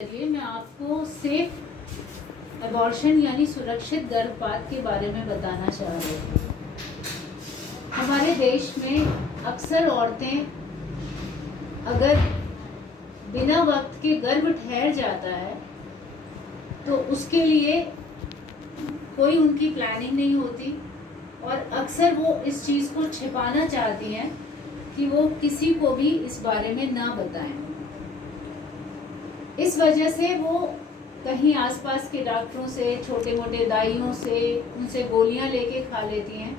चलिए मैं आपको सेफ अबॉर्शन यानी सुरक्षित गर्भपात के बारे में बताना चाह रही हूँ। हमारे देश में अक्सर औरतें अगर बिना वक्त के गर्भ ठहर जाता है तो उसके लिए कोई उनकी प्लानिंग नहीं होती और अक्सर वो इस चीज़ को छिपाना चाहती हैं कि वो किसी को भी इस बारे में ना बताएं। इस वजह से वो कहीं आसपास के डॉक्टरों से, छोटे मोटे दाइयों से, उनसे गोलियां लेके खा लेती हैं।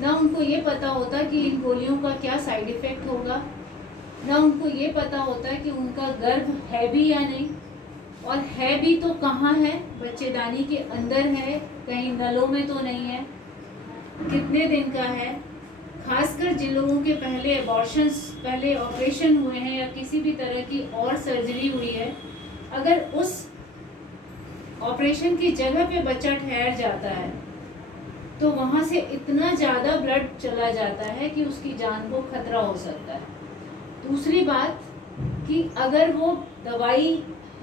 ना उनको ये पता होता कि इन गोलियों का क्या साइड इफ़ेक्ट होगा, ना उनको ये पता होता कि उनका गर्भ है भी या नहीं, और है भी तो कहाँ है, बच्चेदानी के अंदर है, कहीं नलों में तो नहीं है, कितने दिन का है। खासकर जिन लोगों के पहले ऑपरेशन हुए हैं या किसी भी तरह की और सर्जरी हुई है, अगर उस ऑपरेशन की जगह पे बच्चा ठहर जाता है तो वहाँ से इतना ज़्यादा ब्लड चला जाता है कि उसकी जान को खतरा हो सकता है। दूसरी बात कि अगर वो दवाई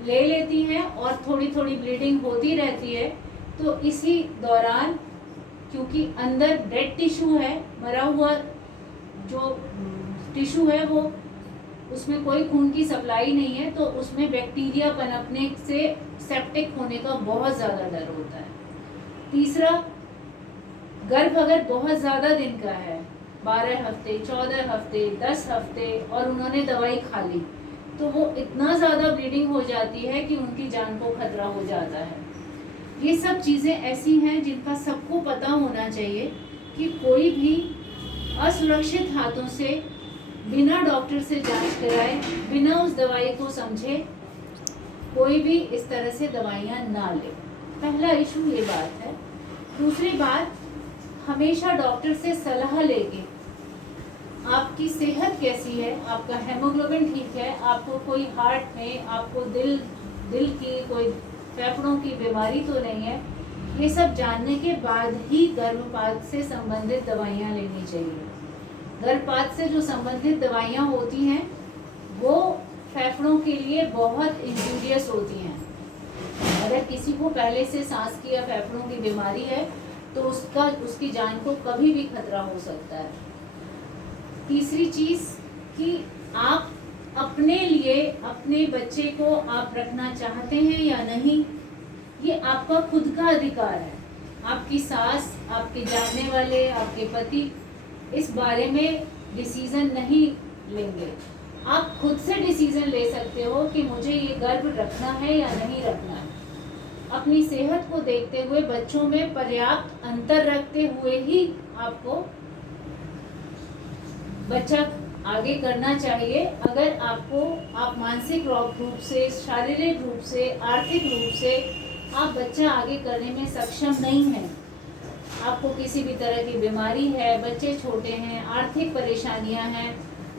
ले लेती हैं और थोड़ी थोड़ी ब्लीडिंग होती रहती है तो इसी दौरान, क्योंकि अंदर डेड टिश्यू है, मरा हुआ जो टिश्यू है, वो उसमें कोई खून की सप्लाई नहीं है, तो उसमें बैक्टीरिया पनपने से सेप्टिक होने का बहुत ज़्यादा डर होता है। तीसरा, गर्भ अगर बहुत ज़्यादा दिन का है, 12 हफ्ते, 14 हफ्ते, 10 हफ्ते, और उन्होंने दवाई खा ली, तो वो इतना ज़्यादा ब्लीडिंग हो जाती है कि उनकी जान को खतरा हो जाता है। ये सब चीज़ें ऐसी हैं जिनका सबको पता होना चाहिए कि कोई भी असुरक्षित हाथों से, बिना डॉक्टर से जांच कराए, बिना उस दवाई को समझे, कोई भी इस तरह से दवाइयाँ ना ले। पहला इशू ये बात है। दूसरी बात, हमेशा डॉक्टर से सलाह लेके आपकी सेहत कैसी है, आपका हेमोग्लोबिन ठीक है, आपको कोई हार्ट में, आपको दिल की कोई फेफड़ों की बीमारी तो नहीं है, ये सब जानने के बाद ही गर्भपात से संबंधित दवाइयाँ लेनी चाहिए। गर्भपात से जो संबंधित दवाइयाँ होती हैं वो फेफड़ों के लिए बहुत इंजूरियस होती हैं। अगर किसी को पहले से सांस की या फेफड़ों की बीमारी है तो उसकी जान को कभी भी खतरा हो सकता है। तीसरी चीज़ कि आप अपने लिए अपने बच्चे को आप रखना चाहते हैं या नहीं, ये आपका खुद का अधिकार है। आपकी सास, आपके जानने वाले, आपके पति इस बारे में डिसीज़न नहीं लेंगे। आप खुद से डिसीज़न ले सकते हो कि मुझे ये गर्भ रखना है या नहीं रखना है। अपनी सेहत को देखते हुए, बच्चों में पर्याप्त अंतर रखते हुए ही आपको बच्चा आगे करना चाहिए। अगर आप मानसिक रूप से, शारीरिक रूप से, आर्थिक रूप से आप बच्चा आगे करने में सक्षम नहीं हैं, आपको किसी भी तरह की बीमारी है, बच्चे छोटे हैं, आर्थिक परेशानियां हैं,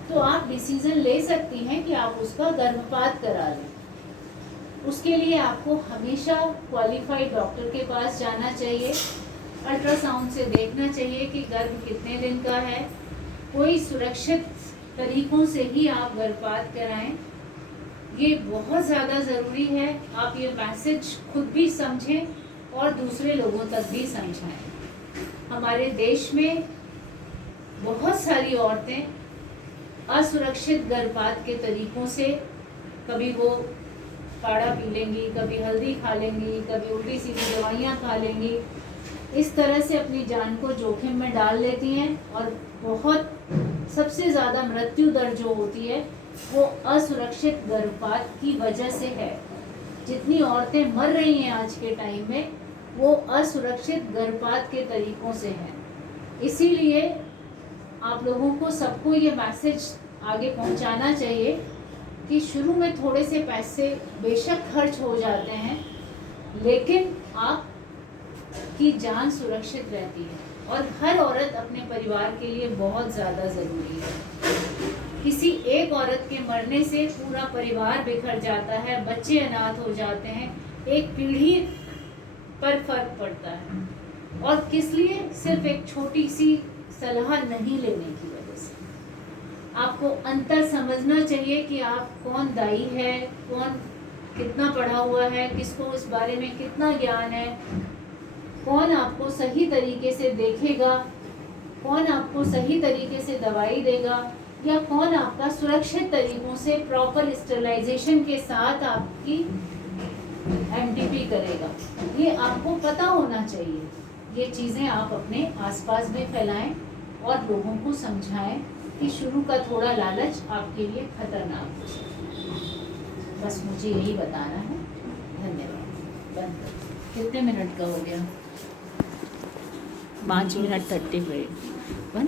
तो आप डिसीजन ले सकती हैं कि आप उसका गर्भपात करा लें। उसके लिए आपको हमेशा क्वालिफाइड डॉक्टर के पास जाना चाहिए, अल्ट्रासाउंड से देखना चाहिए कि गर्भ कितने दिन का है। कोई सुरक्षित तरीकों से ही आप गर्भपात कराएं, ये बहुत ज़्यादा ज़रूरी है। आप ये मैसेज खुद भी समझें और दूसरे लोगों तक भी समझाएं। हमारे देश में बहुत सारी औरतें असुरक्षित गर्भपात के तरीकों से, कभी वो काढ़ा पी लेंगी, कभी हल्दी खा लेंगी, कभी उल्टी सीधी दवाइयाँ खा लेंगी, इस तरह से अपनी जान को जोखिम में डाल लेती हैं। और बहुत सबसे ज़्यादा मृत्यु दर जो होती है वो असुरक्षित गर्भपात की वजह से है। जितनी औरतें मर रही हैं आज के टाइम में, वो असुरक्षित गर्भपात के तरीकों से हैं। इसीलिए आप लोगों को सबको ये मैसेज आगे पहुंचाना चाहिए कि शुरू में थोड़े से पैसे बेशक खर्च हो जाते हैं, लेकिन आप की जान सुरक्षित रहती है। और हर औरत अपने परिवार के लिए बहुत ज़्यादा ज़रूरी है। किसी एक औरत के मरने से पूरा परिवार बिखर जाता है, बच्चे अनाथ हो जाते हैं, एक पीढ़ी पर फर्क पड़ता है। और किस लिए? सिर्फ एक छोटी सी सलाह नहीं लेने की वजह से। आपको अंतर समझना चाहिए कि आप कौन दायी है, कौन कितना पढ़ा हुआ है, किसको इस बारे में कितना ज्ञान है, कौन आपको सही तरीके से देखेगा, कौन आपको सही तरीके से दवाई देगा, या कौन आपका सुरक्षित तरीकों से प्रॉपर स्टेरिलाइजेशन के साथ आपकी एमटीपी करेगा, ये आपको पता होना चाहिए। ये चीज़ें आप अपने आसपास भी फैलाएं और लोगों को समझाएं कि शुरू का थोड़ा लालच आपके लिए खतरनाक हो सकता है। बस मुझे यही बताना है। धन्यवाद। बंद कर। कितने मिनट का हो गया? 5 मिनट 30 मिनट।